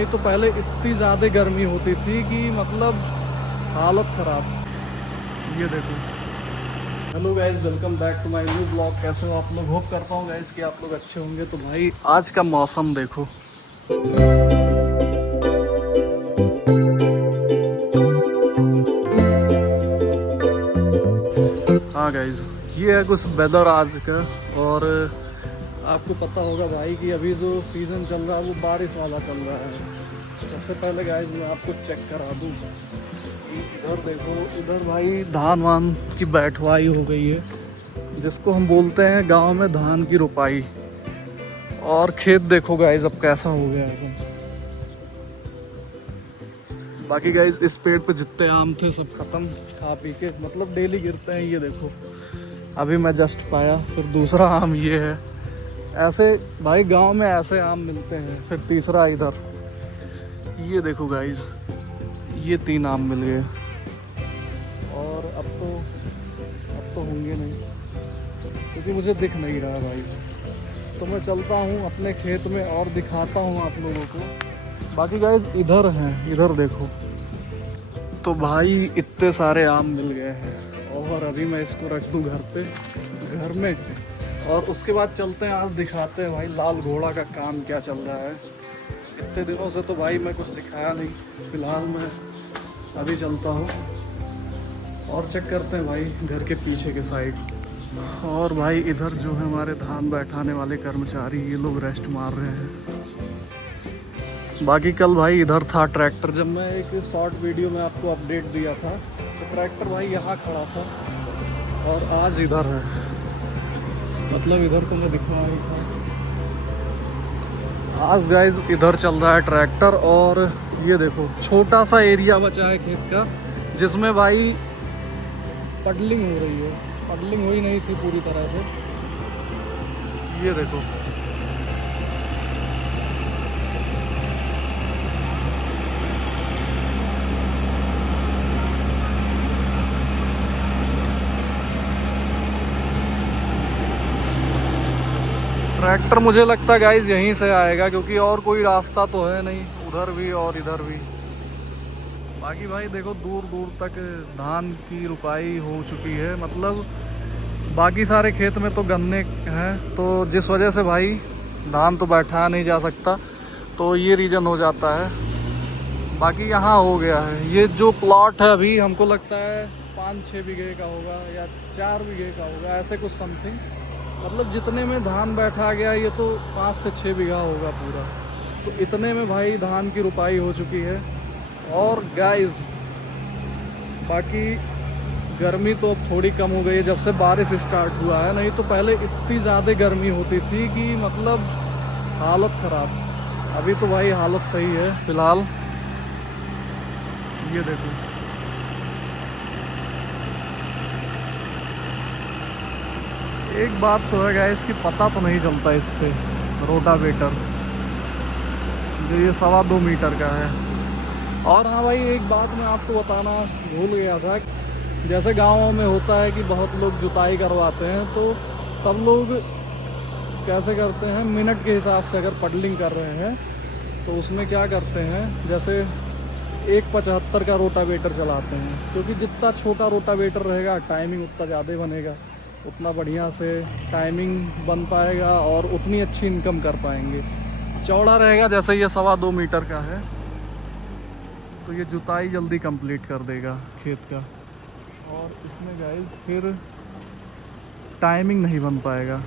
नहीं तो पहले इतनी ज़्यादा गर्मी होती थी कि मतलब हालत ख़राब। ये देखो। Hello guys, welcome back to my new blog. कैसे हो आप लोग? होप करता हूँ गाइस कि आप लोग अच्छे होंगे। तो भाई आज का मौसम देखो। हाँ गाइस, ये है कुछ वेदर आज का। और आपको पता होगा भाई कि अभी जो सीज़न चल रहा है वो बारिश वाला चल रहा है। सबसे पहले गाइस मैं आपको चेक करा दूँ। इधर देखो, इधर भाई धान वान की बैठवाई हो गई है, जिसको हम बोलते हैं गांव में धान की रुपाई। और खेत देखो गाइस अब कैसा हो गया है। बाकी गाइस इस पेड़ पे जितने आम थे सब खत्म खा पी के, मतलब डेली गिरते हैं। ये देखो अभी मैं जस्ट पाया, फिर दूसरा आम ये है। ऐसे भाई गांव में ऐसे आम मिलते हैं। फिर तीसरा इधर ये देखो गाइस, ये 3 आम मिल गए। और अब तो होंगे नहीं, क्योंकि मुझे दिख नहीं रहा भाई। तो मैं चलता हूँ अपने खेत में और दिखाता हूँ आप लोगों को। बाकी गाइस इधर हैं, इधर देखो। तो भाई इतने सारे आम मिल गए हैं और अभी मैं इसको रख दूँ घर में। और उसके बाद चलते हैं, आज दिखाते हैं भाई लाल घोड़ा का काम क्या चल रहा है। इतने दिनों से तो भाई मैं कुछ दिखाया नहीं। फिलहाल मैं अभी चलता हूँ और चेक करते हैं भाई घर के पीछे के साइड। और भाई इधर जो है हमारे धान बैठाने वाले कर्मचारी, ये लोग रेस्ट मार रहे हैं। बाकी कल भाई इधर था ट्रैक्टर, जब मैं एक शॉर्ट वीडियो में आपको अपडेट दिया था तो ट्रैक्टर भाई यहाँ खड़ा था। और आज इधर है, मतलब इधर तो मैं दिखा रही था। आज गाइज इधर चल रहा है ट्रैक्टर। और ये देखो छोटा सा एरिया बचा है खेत का, जिसमें भाई पडलिंग हो रही है। पडलिंग हुई नहीं थी पूरी तरह से। ये देखो ट्रैक्टर, मुझे लगता है गाइज यहीं से आएगा, क्योंकि और कोई रास्ता तो है नहीं, उधर भी और इधर भी। बाकी भाई देखो दूर दूर तक धान की रुपाई हो चुकी है। मतलब बाकी सारे खेत में तो गन्ने हैं, तो जिस वजह से भाई धान तो बैठाया नहीं जा सकता, तो ये रीज़न हो जाता है। बाकी यहाँ हो गया है। ये जो प्लॉट है अभी हमको लगता है 5-6 बीघे का होगा या 4 बीघे का होगा, ऐसे कुछ समथिंग। मतलब जितने में धान बैठा गया ये तो 5 से 6 बीघा होगा पूरा। तो इतने में भाई धान की रुपाई हो चुकी है। और गाइस बाकी गर्मी तो अब थोड़ी कम हो गई है जब से बारिश स्टार्ट हुआ है। नहीं तो पहले इतनी ज़्यादा गर्मी होती थी कि मतलब हालत ख़राब। अभी तो भाई हालत सही है फ़िलहाल। ये देखो एक बात तो है गाइस कि पता तो नहीं चलता इस पे रोटावेटर, जो ये 2.25 मीटर का है। और हाँ भाई एक बात मैं आपको बताना भूल गया था। जैसे गाँवों में होता है कि बहुत लोग जुताई करवाते हैं, तो सब लोग कैसे करते हैं, मिनट के हिसाब से अगर पडलिंग कर रहे हैं तो उसमें क्या करते हैं, जैसे 1.75 का रोटावेटर चलाते हैं। क्योंकि जितना छोटा रोटावेटर रहेगा टाइमिंग उतना ज़्यादा बनेगा, उतना बढ़िया से टाइमिंग बन पाएगा और उतनी अच्छी इनकम कर पाएंगे। चौड़ा रहेगा, जैसे ये 2.25 मीटर का है, तो ये जुताई जल्दी कंप्लीट कर देगा खेत का। और इसमें गाइस फिर टाइमिंग नहीं बन पाएगा।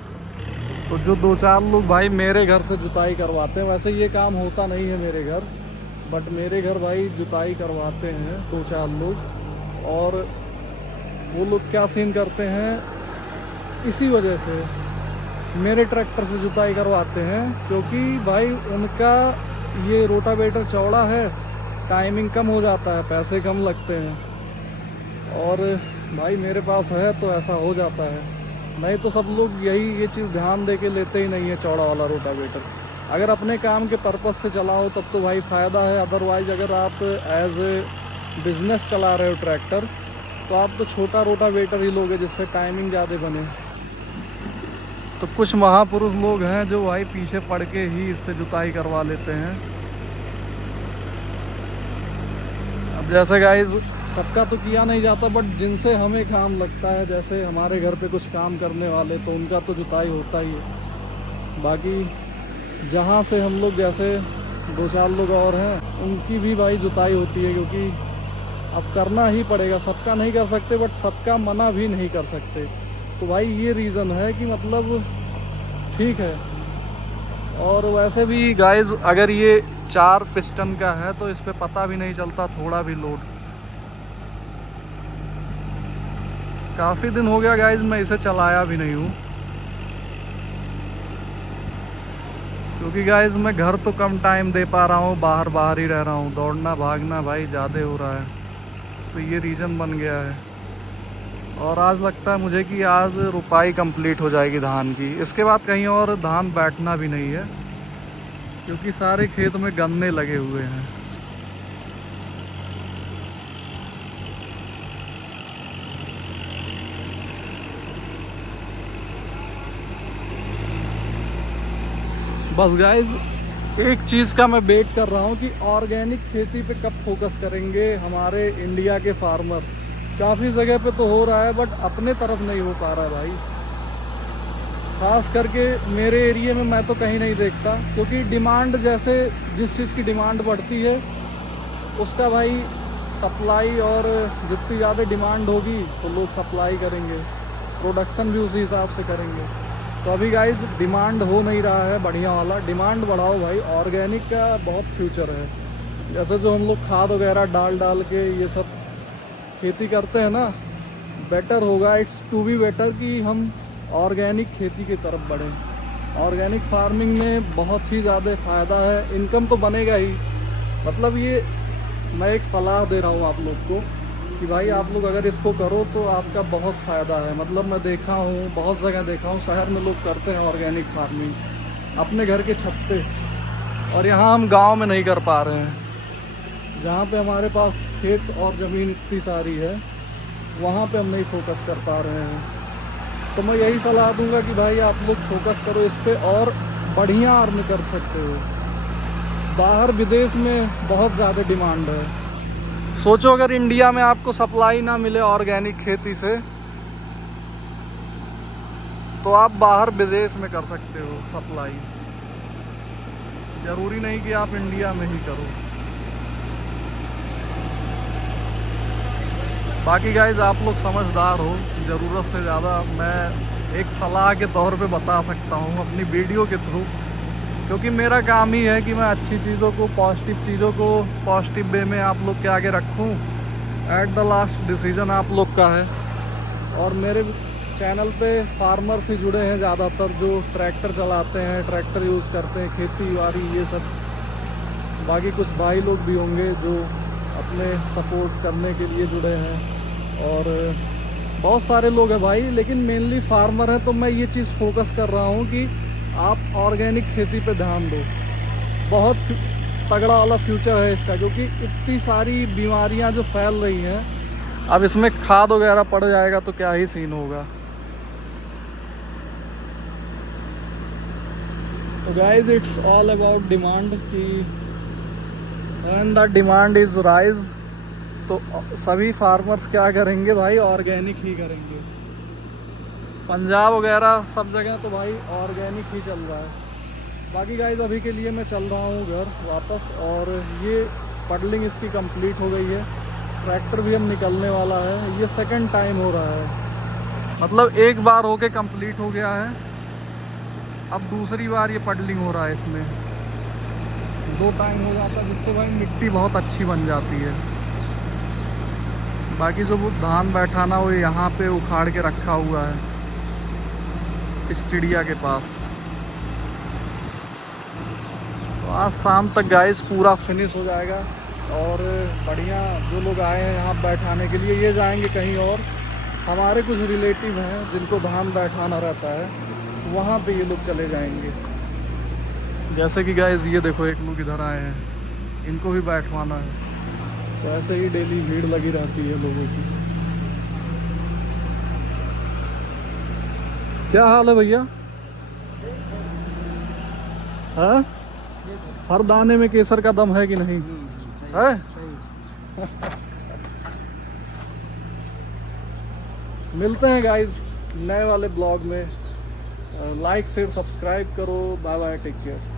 तो जो 2-4 लोग भाई मेरे घर से जुताई करवाते हैं, वैसे ये काम होता नहीं है मेरे घर, बट मेरे घर भाई जुताई करवाते हैं 2-4 लोग। और वो लोग क्या सीन करते हैं, इसी वजह से मेरे ट्रैक्टर से जुताई करवाते हैं, क्योंकि भाई उनका ये रोटावेटर चौड़ा है, टाइमिंग कम हो जाता है, पैसे कम लगते हैं। और भाई मेरे पास है तो ऐसा हो जाता है। नहीं तो सब लोग ये चीज़ ध्यान दे के लेते ही नहीं है चौड़ा वाला रोटावेटर। अगर अपने काम के पर्पज़ से चलाओ तब तो भाई फ़ायदा है। अदरवाइज़ अगर आप एज ए बिज़नेस चला रहे हो ट्रैक्टर, तो आप तो छोटा रोटावेटर ही लोगे जिससे टाइमिंग ज़्यादा बने। तो कुछ महापुरुष लोग हैं जो भाई पीछे पड़ के ही इससे जुताई करवा लेते हैं। अब जैसे गाइज सबका तो किया नहीं जाता, बट जिनसे हमें काम लगता है, जैसे हमारे घर पे कुछ काम करने वाले, तो उनका तो जुताई होता ही है। बाकी जहाँ से हम लोग जैसे 2-4 लोग और हैं, उनकी भी भाई जुताई होती है, क्योंकि अब करना ही पड़ेगा। सबका नहीं कर सकते, बट सबका मना भी नहीं कर सकते। तो भाई ये रीज़न है कि मतलब ठीक है। और वैसे भी गाइज अगर ये 4 पिस्टन का है तो इस पे पता भी नहीं चलता थोड़ा भी लोड। काफ़ी दिन हो गया गाइज मैं इसे चलाया भी नहीं हूँ, क्योंकि गाइज मैं घर तो कम टाइम दे पा रहा हूँ, बाहर ही रह रहा हूँ, दौड़ना भागना भाई ज़्यादा हो रहा है, तो ये रीज़न बन गया है। और आज लगता है मुझे कि आज रुपाई कंप्लीट हो जाएगी धान की। इसके बाद कहीं और धान बैठना भी नहीं है, क्योंकि सारे खेत में गन्ने लगे हुए हैं। बस गाइज एक चीज़ का मैं वेट कर रहा हूँ कि ऑर्गेनिक खेती पे कब फोकस करेंगे हमारे इंडिया के फार्मर। काफ़ी जगह पे तो हो रहा है, बट अपने तरफ नहीं हो पा रहा है भाई। खास करके मेरे एरिया में मैं तो कहीं नहीं देखता, क्योंकि डिमांड जैसे जिस चीज़ की डिमांड बढ़ती है उसका भाई सप्लाई, और जितनी ज़्यादा डिमांड होगी तो लोग सप्लाई करेंगे, प्रोडक्शन भी उसी हिसाब से करेंगे। तो अभी गाइस डिमांड हो नहीं रहा है बढ़िया वाला। डिमांड बढ़ाओ भाई, ऑर्गेनिक का बहुत फ्यूचर है। जैसे जो हम लोग खाद वगैरह डाल के ये सब खेती करते हैं ना, बेटर होगा, इट्स टू बी बेटर कि हम ऑर्गेनिक खेती की तरफ बढ़ें। ऑर्गेनिक फार्मिंग में बहुत ही ज़्यादा फ़ायदा है, इनकम तो बनेगा ही। मतलब ये मैं एक सलाह दे रहा हूँ आप लोग को कि भाई आप लोग अगर इसको करो तो आपका बहुत फ़ायदा है। मतलब मैं देखा हूँ, बहुत जगह देखा हूँ, शहर में लोग करते हैं ऑर्गेनिक फार्मिंग अपने घर के छत पे, और यहाँ हम गांव में नहीं कर पा रहे हैं। जहाँ पे हमारे पास खेत और ज़मीन इतनी सारी है, वहाँ पे हम नहीं फोकस कर पा रहे हैं। तो मैं यही सलाह दूंगा कि भाई आप लोग फोकस करो इस पे, और बढ़िया अर्न कर सकते हो। बाहर विदेश में बहुत ज़्यादा डिमांड है। सोचो अगर इंडिया में आपको सप्लाई ना मिले ऑर्गेनिक खेती से, तो आप बाहर विदेश में कर सकते हो सप्लाई। ज़रूरी नहीं कि आप इंडिया में ही करो। बाकी गाइज आप लोग समझदार हो, ज़रूरत से ज़्यादा मैं एक सलाह के तौर पे बता सकता हूँ अपनी वीडियो के थ्रू, क्योंकि मेरा काम ही है कि मैं अच्छी चीज़ों को, पॉजिटिव चीज़ों को पॉजिटिव वे में आप लोग के आगे रखूं। एट द लास्ट डिसीजन आप लोग का है। और मेरे चैनल पे फार्मर से जुड़े हैं ज़्यादातर, जो ट्रैक्टर चलाते हैं, ट्रैक्टर यूज़ करते हैं, खेती बाड़ी ये सब। बाकी कुछ भाई लोग भी होंगे जो अपने सपोर्ट करने के लिए जुड़े हैं, और बहुत सारे लोग हैं भाई, लेकिन मेनली फार्मर हैं। तो मैं ये चीज़ फोकस कर रहा हूँ कि आप ऑर्गेनिक खेती पे ध्यान दो। बहुत तगड़ा वाला फ्यूचर है इसका, क्योंकि इतनी सारी बीमारियां जो फैल रही हैं, अब इसमें खाद वगैरह पड़ जाएगा तो क्या ही सीन होगा। तो guys it's all about demand की, when the demand is raise, तो सभी फार्मर्स क्या करेंगे भाई, ऑर्गेनिक ही करेंगे। पंजाब वगैरह सब जगह तो भाई ऑर्गेनिक ही चल रहा है। बाकी गाइज अभी के लिए मैं चल रहा हूँ घर वापस, और ये पडलिंग इसकी कंप्लीट हो गई है। ट्रैक्टर भी हम निकलने वाला है, ये सेकंड टाइम हो रहा है। मतलब एक बार होके कंप्लीट हो गया है, अब दूसरी बार ये पडलिंग हो रहा है। इसमें 2 टाइम हो जाता है, जिससे भाई मिट्टी बहुत अच्छी बन जाती है। बाकी जो वो धान बैठाना वो यहाँ पे उखाड़ के रखा हुआ है इस चिड़िया के पास। तो आज शाम तक गाइस पूरा फिनिश हो जाएगा, और बढ़िया जो लोग आए हैं यहाँ बैठाने के लिए, ये जाएंगे कहीं और। हमारे कुछ रिलेटिव हैं जिनको धान बैठाना रहता है, वहाँ पे ये लोग चले जाएंगे। जैसे कि गाइस ये देखो, एक लोग इधर आए हैं, इनको भी बैठवाना है। तो ऐसे ही डेली भीड़ लगी रहती है लोगों की। क्या हाल है भैया? है हर दाने में केसर का दम है कि नहीं है? मिलते हैं गाइज नए वाले ब्लॉग में। लाइक शेयर सब्सक्राइब करो। Bye bye, take care.